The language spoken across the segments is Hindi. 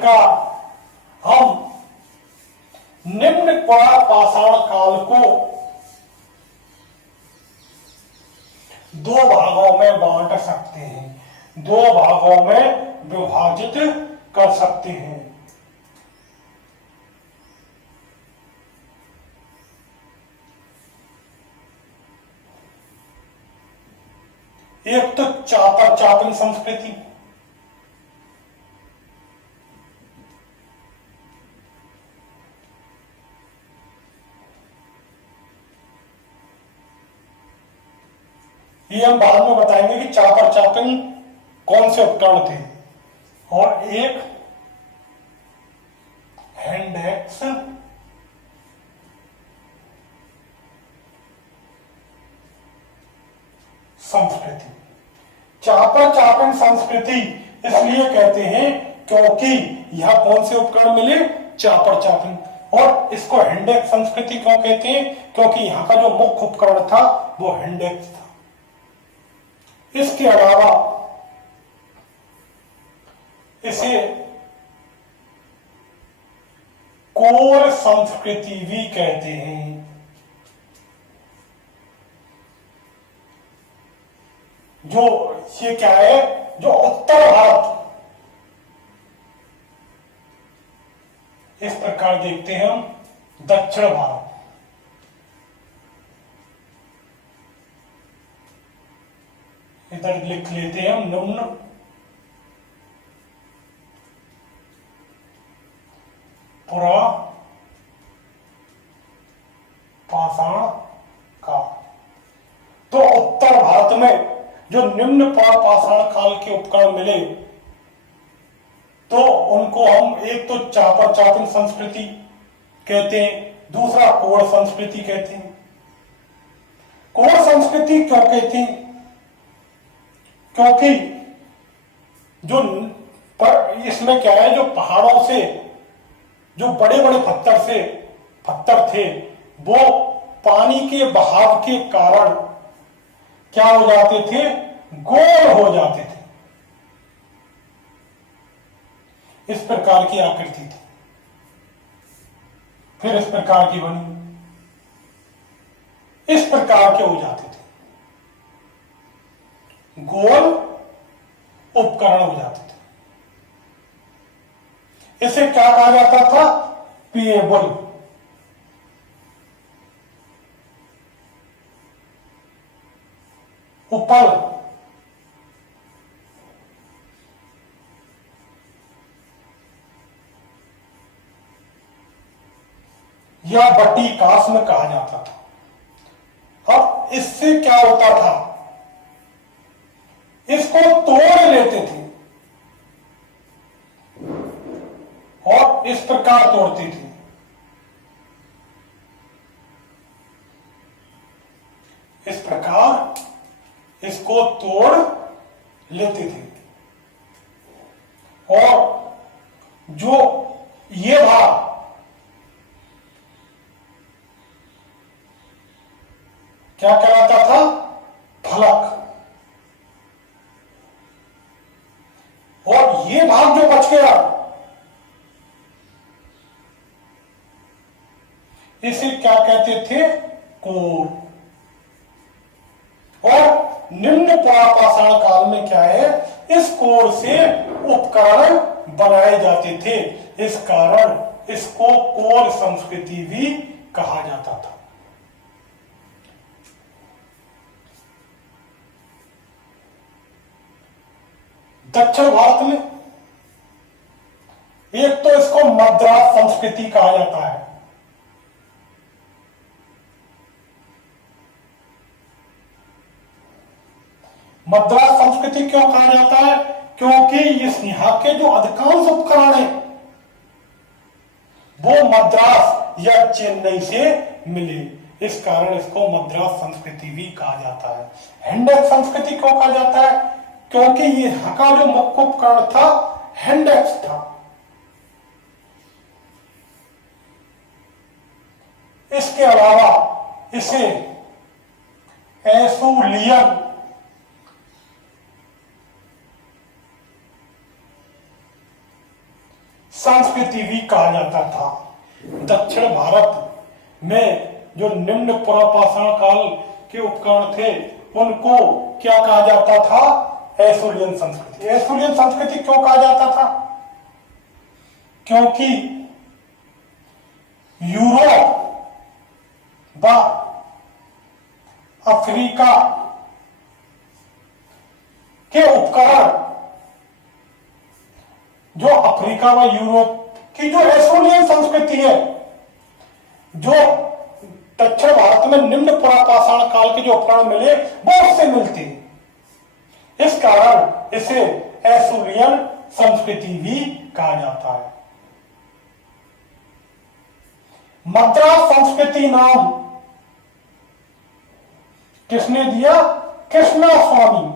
प्रकार हम निम्न पुरापाषाण काल को दो भागों में बांट सकते हैं, दो भागों में विभाजित कर सकते हैं। एक तो चापर चापिन संस्कृति, ये हम बाद में बताएंगे कि चापर चापिन कौन से उपकरण थे, और एक हैंड एक्स संस्कृति। चापर चापिन संस्कृति इसलिए कहते हैं क्योंकि यह कौन से उपकरण मिले, चापर चापिन। और इसको हैंडेक्स संस्कृति क्यों कहते हैं, क्योंकि यहां का जो मुख्य उपकरण था वो हैंडेक्स था। इसके अलावा इसे कोर संस्कृति भी कहते हैं। जो ये क्या है, जो उत्तर भारत, इस प्रकार देखते हैं हम दक्षिण भारत, इधर लिख लेते हैं हम निम्न पुरा पाषाण काल। तो उत्तर भारत में जो निम्न पुरा पाषाण काल के उपकरण मिले, तो उनको हम एक तो चापर चापिन संस्कृति कहते हैं, दूसरा कोर संस्कृति कहते हैं। कोर संस्कृति क्यों कहते हैं, क्योंकि जो इसमें क्या है, जो पहाड़ों से जो बड़े बड़े पत्थर थे वो पानी के बहाव के कारण क्या हो जाते थे, गोल हो जाते थे। इस प्रकार की आकृति थी, फिर इस प्रकार की बनी, इस प्रकार के हो जाते थे, गोल उपकरण हो जाते थे। इसे क्या कहा जाता था, पेएबल। उपल, या बटी कास में कहा जाता था। अब इससे क्या होता था, इसको तोड़ लेते थे और इस प्रकार तोड़ते थे। इस प्रकार इसको तोड़ लेते थे, और जो ये भाग क्या कहलाता था, फलक, और ये भाग जो बच गया इसे क्या कहते थे, कोर। और निम्न पुरापाषाण काल में क्या है, इस कोर से उपकरण बनाए जाते थे, इस कारण इसको कोर संस्कृति भी कहा जाता था। दक्षिण भारत में एक तो इसको मद्रास संस्कृति कहा जाता है। मद्रास संस्कृति क्यों कहा जाता है, क्योंकि इस यहाँ के जो अधिकांश उपकरण है वो मद्रास या चेन्नई से मिले, इस कारण इसको मद्रास संस्कृति भी कहा जाता है। हैंडेक्स संस्कृति क्यों कहा जाता है, क्योंकि ये यहाँ का जो मुख्य उपकरण था हैंडेक्स था। इसके अलावा इसे एसुलियन संस्कृति भी कहा जाता था। दक्षिण भारत में जो निम्न पुरापाषाण काल के उपकरण थे उनको क्या कहा जाता था? एशूलियन संस्कृति। एशूलियन संस्कृति क्यों कहा जाता था? क्योंकि यूरोप व अफ्रीका के उपकरण, जो अफ्रीका व यूरोप की जो एशूलियन संस्कृति है, जो दक्षिण भारत में निम्न पुरापाषाण काल के जो उपकरण मिले वो उससे मिलते हैं। इस कारण इसे एशूलियन संस्कृति भी कहा जाता है। मद्रास संस्कृति नाम किसने दिया? कृष्णा स्वामी।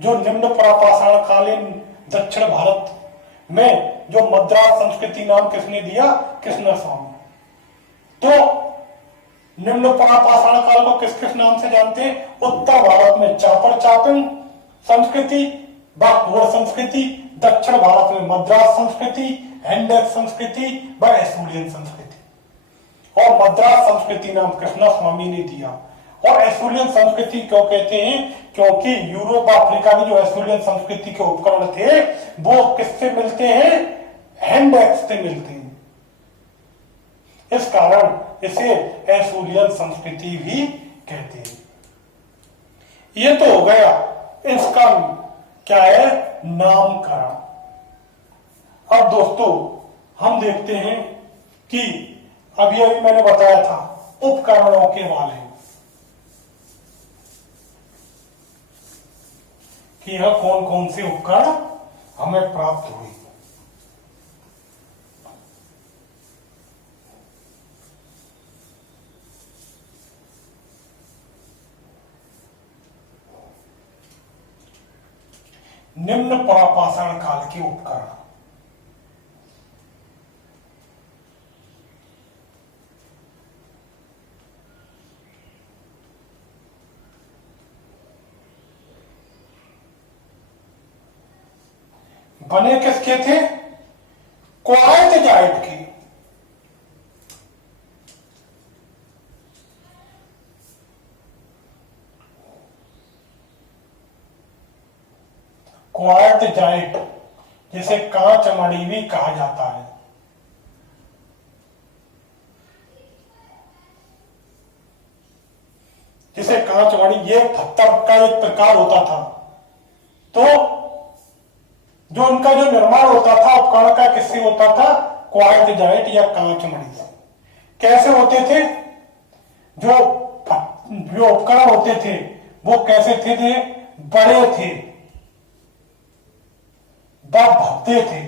जो निम्न पुरापाषाण कालीन दक्षिण भारत में जो मद्रास संस्कृति नाम किसने दिया? कृष्णा स्वामी। तो निम्न पुरापाषाण काल को किस किस नाम से जानते हैं? उत्तर भारत में चापर चापिंग संस्कृति व कोर संस्कृति, दक्षिण भारत में मद्रास संस्कृति, हैंडेक संस्कृति व एशूलियन संस्कृति। और मद्रास संस्कृति नाम कृष्णा स्वामी ने दिया। और एशूलियन संस्कृति क्यों कहते हैं? क्योंकि यूरोप और अफ्रीका की जो एशूलियन संस्कृति के उपकरण थे वो किससे मिलते हैं? हैंडेक्स से मिलते हैं। इस कारण इसे एशूलियन संस्कृति भी कहते हैं। ये तो हो गया इसका क्या है? नामकरण। अब दोस्तों हम देखते हैं कि अभी मैंने बताया था उपकरणों के बारे में कि यह कौन कौन से उपकरण हमें प्राप्त हुए। निम्न पुरापाषाण काल के उपकरण। बने किसके थे? क्वार्टजाइट के। क्वार्टजाइट जिसे कांच मणि भी कहा जाता है। जिसे कांच मणि, ये पत्थर का एक प्रकार होता था। तो जो उनका जो निर्माण होता था उपकरण का किससे होता था? क्वार्टजाइट या कांच मणि से। कैसे होते थे? जो उपकरण होते थे वो कैसे थे? बड़े थे, भद्दे थे,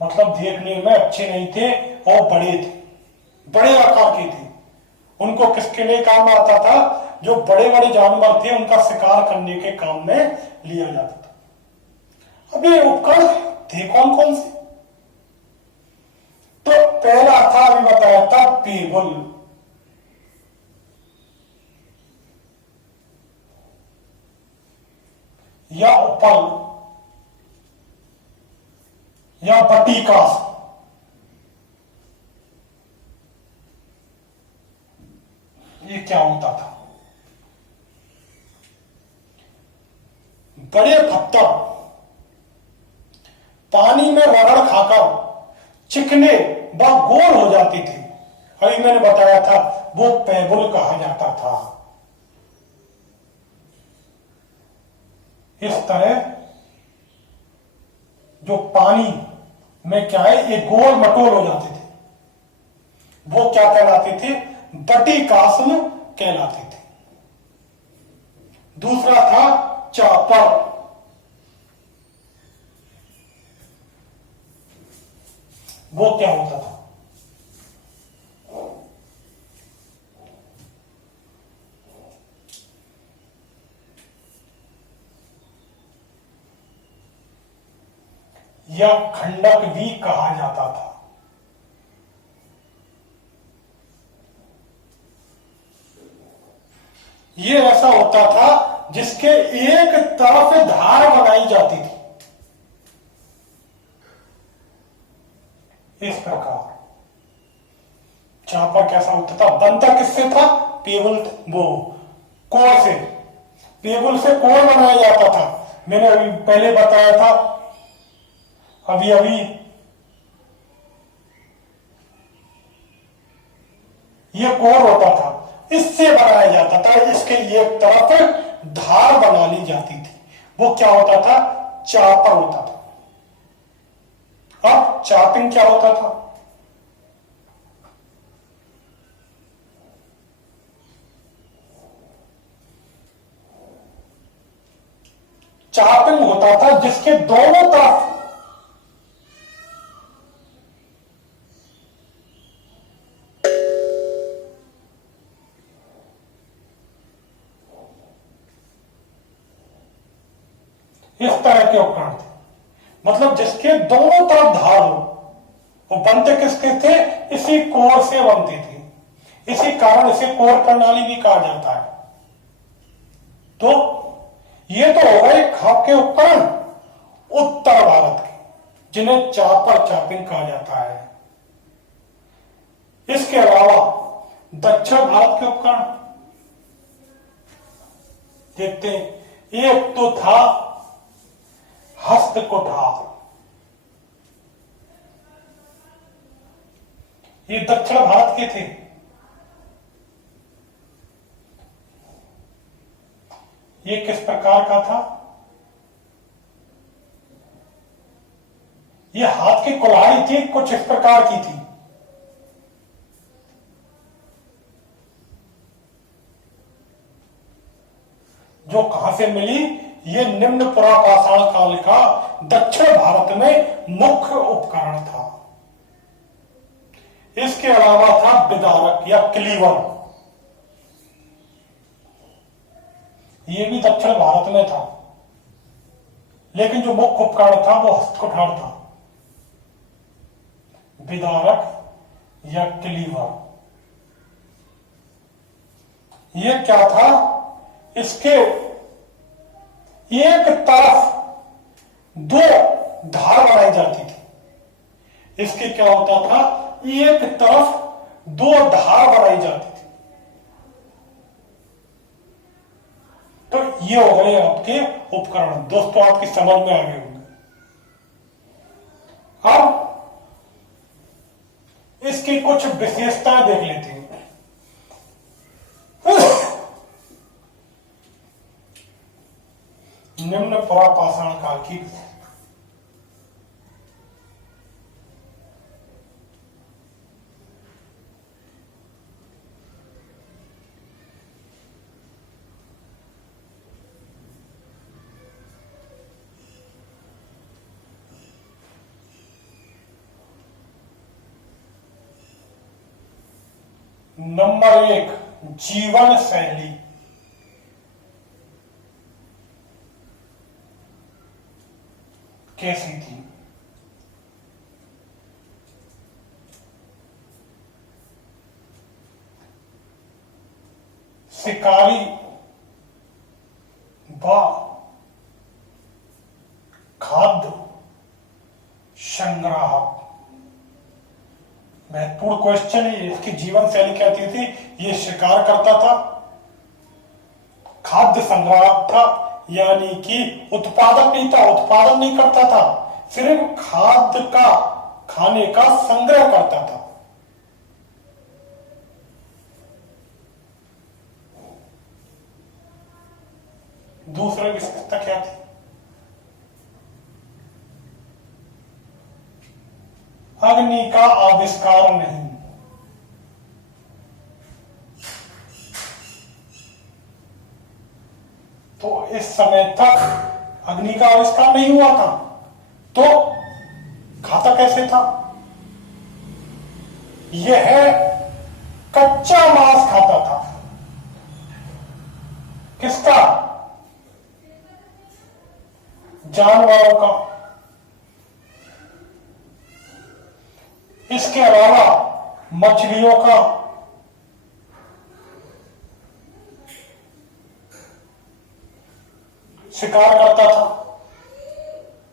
मतलब देखने में अच्छे नहीं थे और बड़े थे, बड़े आकार के थे। उनको किसके लिए काम आता था? जो बड़े बड़े जानवर थे उनका शिकार करने के काम में लिया जाता था। अब ये उपकरण थे कौन कौन से? तो पहला था, अभी बताया था, पेबल। या उपल या बटीकास। ये क्या होता था? बड़े पत्थर पानी में रगड़ खाकर चिकने व गोल हो जाते थे। अभी मैंने बताया था वो पेबल कहा जाता था। इस तरह जो पानी में क्या है, ये गोल मटोल हो जाते थे, वो क्या कहलाते थे? बटीकास्म कहलाते थे। दूसरा था चापर। वो क्या होता था? या खंडक भी कहा जाता था। ये ऐसा होता था जिसके एक तरफ धार बनाई जाती थी। इस प्रकार चापर कैसा होता था, बनता किससे था, पेबल, वो कोर से, पेबल से कोर बनाया जाता था। मैंने अभी पहले बताया था, अभी अभी ये कोर होता था, इससे बनाया जाता था। इसके एक तरफ धार बना ली जाती थी, वो क्या होता था, चापर होता था। अब चापिंग क्या होता था, चापिंग होता था जिसके दोनों तरफ इस तरह के उपकरण थे, मतलब जिसके दोनों तरफ धार हो। वो बनते किसके थे, इसी कोर से बनते थे। इसी कारण इसे कोर प्रणाली भी कहा जाता है। तो ये तो हो गए खाप के उपकरण उत्तर भारत के, जिन्हें चापर चापिंग कहा जाता है। इसके अलावा दक्षिण भारत के उपकरण देखते हैं। एक तो था हस्त कुठार, ये दक्षिण भारत के थे। ये किस प्रकार का था, ये हाथ की कुल्हाड़ी थी, कुछ इस प्रकार की थी। जो कहां से मिली, ये निम्न पुरापाषाण काल का दक्षिण भारत में मुख्य उपकरण था। इसके अलावा था विदारक या क्लीवर, ये भी दक्षिण भारत में था, लेकिन जो मुख्य उपकरण था वो हस्तकुठार था। विदारक या क्लीवर, ये क्या था, इसके एक तरफ दो धार बनाई जाती थी। इसके क्या होता था, एक तरफ दो धार बनाई जाती थी। तो ये हो गए आपके उपकरण। दोस्तों आपकी समझ में आ गए होंगे। अब इसकी कुछ विशेषताएं देख लेते हैं। निम्न पुरापाषाण काल की नंबर 1, जीवन शैली। कैसी थी, शिकारी व खाद्य संग्राहक। महत्वपूर्ण क्वेश्चन है। इसकी जीवन शैली कहती थी, ये शिकार करता था, खाद्य संग्राहक था, यानी कि उत्पादक नहीं था, उत्पादन नहीं करता था, सिर्फ खाद्य का, खाने का संग्रह करता था। दूसरी विशेषता क्या थी, अग्नि का आविष्कार नहीं। तो इस समय तक अग्नि का आविष्कार नहीं हुआ था, तो खाता कैसे था, यह कच्चा मांस खाता था। किसका, जानवरों का। इसके अलावा मछलियों का, शिकार करता था।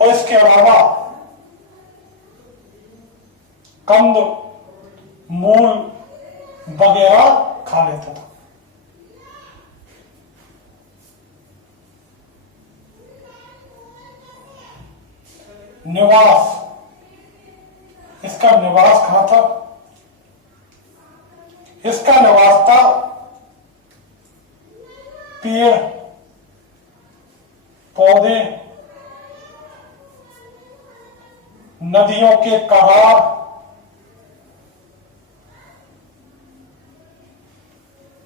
और इसके अलावा कंद मूल वगैरह खा लेता था। निवास, इसका निवास कहां था? इसका निवास था पेड़ पौधे, नदियों के कगार,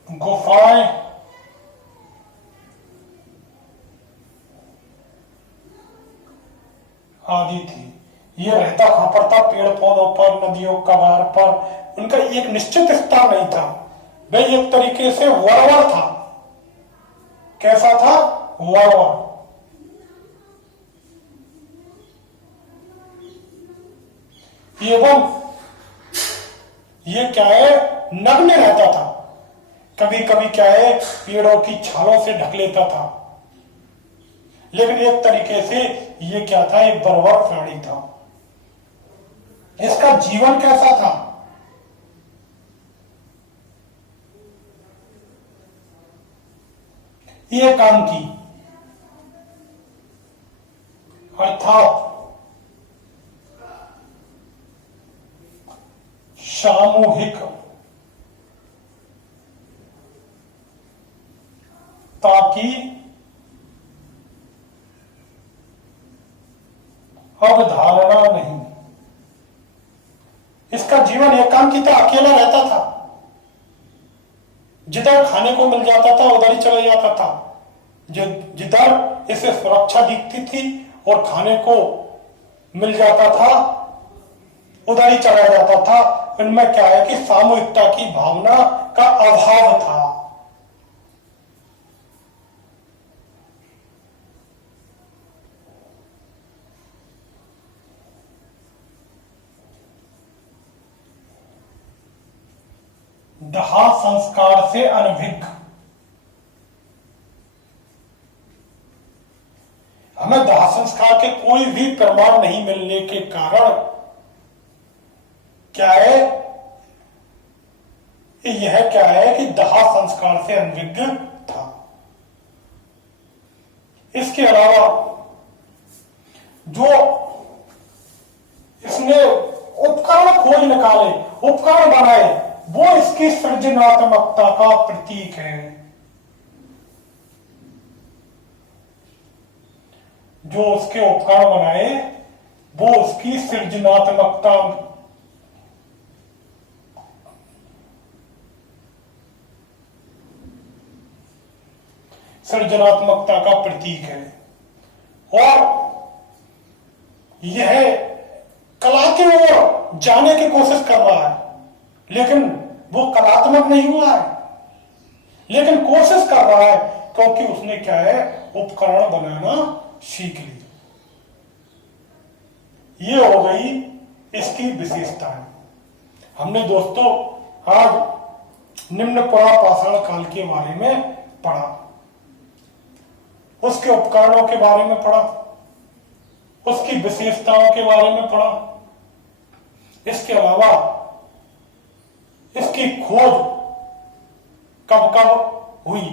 गुफाएं, आदि थी। ये रहता कहां पर था? पेड़ पौधों पर, नदियों कगार पर। उनका एक निश्चित स्थान नहीं था, वह एक तरीके से वरवर था। कैसा था? वरवर। एवं ये क्या है, नग्न रहता था। कभी कभी क्या है, पेड़ों की छालों से ढक लेता था। लेकिन एक तरीके से ये क्या था? एक बर्बर प्राणी था। इसका जीवन कैसा था? एकांकी, अर्थात सामूहिक, ताकि अवधारणा नहीं। इसका जीवन एकांकी था, अकेला रहता था। जिधर खाने को मिल जाता था उधर ही चला जाता था। जिधर इसे सुरक्षा दिखती थी और खाने को मिल जाता था उधर ही चला जाता था। इनमें क्या है कि सामूहिकता की भावना का अभाव था। दाह संस्कार से अनभिज्ञ। हमें दाह संस्कार के कोई भी प्रमाण नहीं मिलने के कारण क्या है, यह क्या है कि दाह संस्कार से अनभिज्ञ था। इसके अलावा जो इसने उपकरण खोज निकाले, उपकरण बनाए, वो इसकी सृजनात्मकता का प्रतीक है। जो उसके उपकरण बनाए वो उसकी सृजनात्मकता का प्रतीक है। और यह कला की ओर जाने की कोशिश कर रहा है, लेकिन वो कलात्मक नहीं हुआ है, लेकिन कोशिश कर रहा है, क्योंकि उसने क्या है, उपकरण बनाना सीख लिया। ये हो गई इसकी विशेषताएं। हमने दोस्तों आज निम्न पाषाण काल के बारे में पढ़ा, उसके उपकरणों के बारे में पढ़ा, उसकी विशेषताओं के बारे में पढ़ा। इसके अलावा इसकी खोज कब कब हुई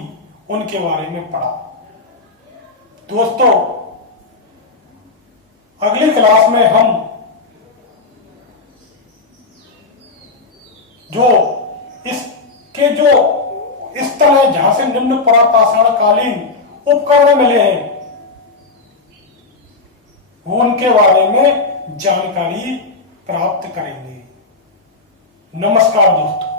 उनके बारे में पढ़ा। दोस्तों अगली क्लास में हम जो इसके जो इस तरह जहां से निम्न पाषाण कालीन उपकरण मिले हैं वो उनके बारे में जानकारी प्राप्त करेंगे। नमस्कार दोस्तों।